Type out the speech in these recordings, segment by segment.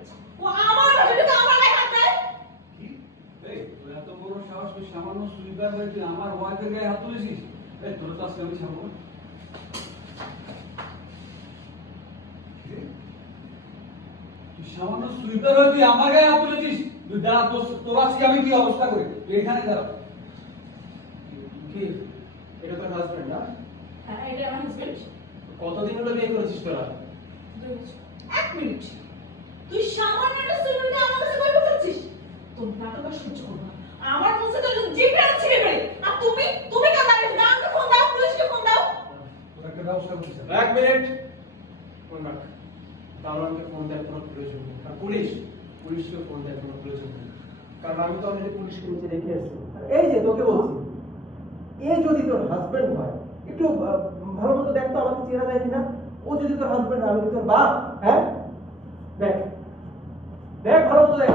যাচ্ছে। ও আমার বাড়িতে আমার গায়ে হাত দেয়। কি এই তুই এত বড় সাহস তুই সামান্য সুইপার হয়ে তুই আমার ওয়াইফের গায়ে হাত তুলেছিস? এই তোর তো আজকে আমি ছাড়বো না। কি? তুই সামান্য সুইপার হয়ে তুই আমার গায়ে হাত তুলেছিস? তুই দাঁড়া, তোর আজকে আমি কি অবস্থা করি তুই এখানে দাঁড়া। কি এটা তোর হাজবেন্ড না? হ্যাঁ, এটা আমার হাজবেন্ড। কতদিন হলো বিয়ে করেছিস তোরা? 2 বছর। 1 মিনিট। তুই সামান্য একটা স্টুডেন্টকে আমার কাছে কই বলছিস? তোর নাটক আর সহ্য করব না। আমার কাছে তো জিপে আছে রে। আর তুমি কেন দাঁড়িয়ে আছো? আমাকে ফোন দাও, পুলিশকে ফোন দাও। তোর একটা ব্যবস্থা করছিস। 1 মিনিট ফোন রাখ। দাওরানকে ফোন দেওয়ার কোনো প্রয়োজন নেই। আর পুলিশকে ফোন দেওয়ার কোনো প্রয়োজন নেই, কারণ আমি তো অলরেডি পুলিশকে নিচে রেখে এসেছি। এই যে তোকে বলছি, এ যদি তোর হাজবেন্ড হয়, একটু ভালো মতো দেখ তো আমাকে চেনা যায় কিনা। ও যদি তোর হাজবেন্ড হয়, আমি কি তোর বাপ? হ্যাঁ, দেখ দেখ ভালো মতো দেখ,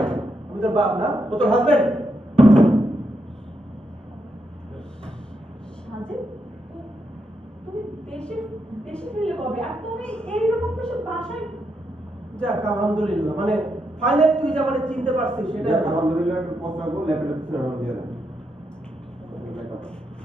আমি তোর বাপ না, ও তোর হাজবেন্ড। সাজে তুমি দেশে দেশে ফিরলে কবে? আর তুমি এইরকম কিছু বাসায় যাক আলহামদুলিল্লাহ, মানে ফাইনালি তুই যা মানে চিনতে পারছিস সেটা আলহামদুলিল্লাহ একটু কথা বল ল্যাপটপ দিয়ে